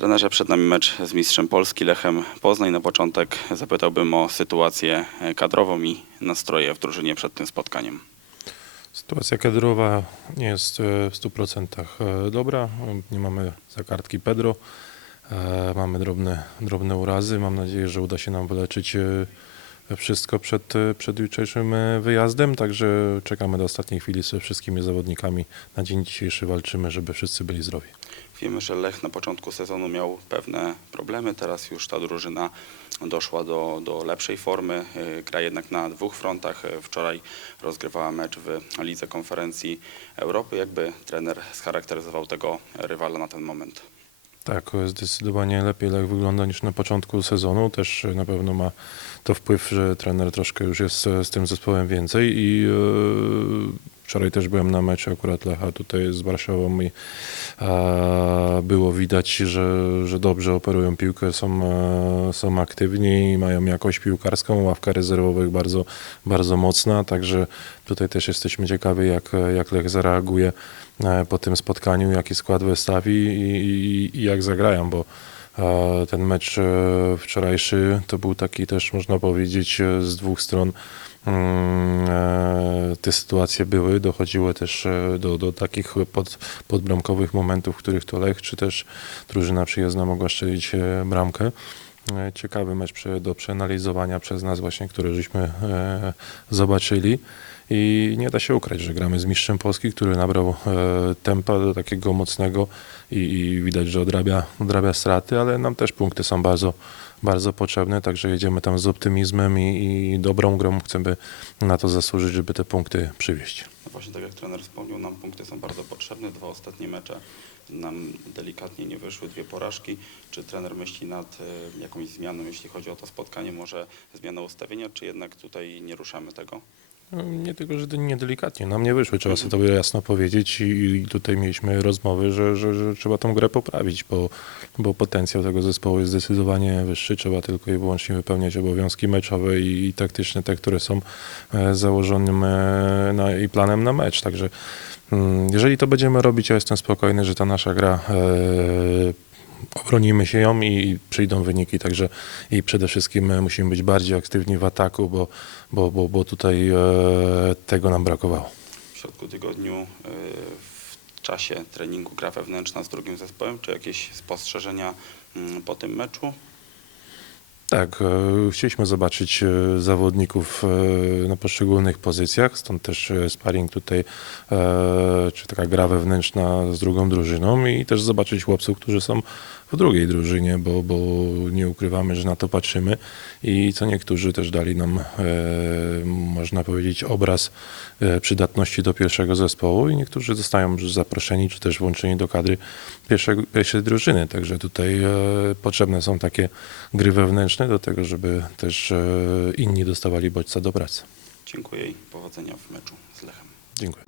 Trenerze, przed nami mecz z mistrzem Polski Lechem Poznań. Na początek zapytałbym o sytuację kadrową i nastroje w drużynie przed tym spotkaniem. Sytuacja kadrowa nie jest e, w 100% e, dobra. Nie mamy za kartki Pedro. E, Mamy drobne, drobne urazy. Mam nadzieję, że uda się nam wyleczyć wszystko przed, przed jutrzejszym wyjazdem. Także czekamy do ostatniej chwili ze wszystkimi zawodnikami. Na dzień dzisiejszy walczymy, żeby wszyscy byli zdrowi. Wiemy, że Lech na początku sezonu miał pewne problemy. Teraz już ta drużyna doszła do, do lepszej formy. Y, Gra jednak na dwóch frontach. Y, Wczoraj rozgrywała mecz w Lidze Konferencji Europy. Jakby trener scharakteryzował tego rywala na ten moment? Tak, zdecydowanie lepiej Lech wygląda niż na początku sezonu. Też na pewno ma to wpływ, że trener troszkę już jest z, tym zespołem więcej i e, wczoraj też byłem na meczu akurat Lecha tutaj z Warszawą i e, było widać, że, że dobrze operują piłkę, są, e, są aktywni i mają jakość piłkarską, ławka rezerwowych bardzo, bardzo mocna, także tutaj też jesteśmy ciekawi jak, jak Lech zareaguje e, po tym spotkaniu, jaki skład wystawi i, i, i jak zagrają, bo ten mecz wczorajszy to był taki też, można powiedzieć, z dwóch stron mm, te sytuacje były, dochodziły też e, do, do takich pod, podbramkowych momentów, w których to Lech, czy też drużyna przyjezdna mogła strzelić e, bramkę. E, Ciekawy mecz do przeanalizowania przez nas właśnie, który żeśmy zobaczyli. I nie da się ukryć, że gramy z mistrzem Polski, który nabrał e, tempa do takiego mocnego i, i widać, że odrabia, odrabia straty, ale nam też punkty są bardzo, bardzo potrzebne, także jedziemy tam z optymizmem i, i dobrą grą chcemy na to zasłużyć, żeby te punkty przywieźć. No właśnie tak jak trener wspomniał, nam punkty są bardzo potrzebne. Dwa ostatnie mecze nam delikatnie nie wyszły, dwie porażki. Czy trener myśli nad y, jakąś zmianą, jeśli chodzi o to spotkanie? Może zmiana ustawienia, czy jednak tutaj nie ruszamy tego? No, Nie tylko, że niedelikatnie. Nam nie wyszły, trzeba sobie to jasno powiedzieć i, i tutaj mieliśmy rozmowy, że, że, że trzeba tą grę poprawić, bo, bo potencjał tego zespołu jest zdecydowanie wyższy. Trzeba tylko i wyłącznie wypełniać obowiązki meczowe i, i taktyczne, te, które są e, założonym e, na, i planem na mecz. Także mm, jeżeli to będziemy robić, ja jestem spokojny, że ta nasza gra e, obronimy się ją i przyjdą wyniki, także i przede wszystkim e, musimy być bardziej aktywni w ataku, bo, bo, bo, bo tutaj e, tego nam brakowało. W środku tygodniu y, w czasie treningu gra wewnętrzna z drugim zespołem, czy jakieś spostrzeżenia mm, po tym meczu? Tak, e, chcieliśmy zobaczyć e, zawodników e, na poszczególnych pozycjach, stąd też e, sparring tutaj, e, czy taka gra wewnętrzna z drugą drużyną i też zobaczyć chłopców, którzy są w drugiej drużynie, bo, bo nie ukrywamy, że na to patrzymy i co niektórzy też dali nam, e, można powiedzieć, obraz e, przydatności do pierwszego zespołu i niektórzy zostają już zaproszeni, czy też włączeni do kadry pierwszego, pierwszej drużyny, także tutaj e, potrzebne są takie gry wewnętrzne do tego, żeby też e, inni dostawali bodźca do pracy. Dziękuję i powodzenia w meczu z Lechem. Dziękuję.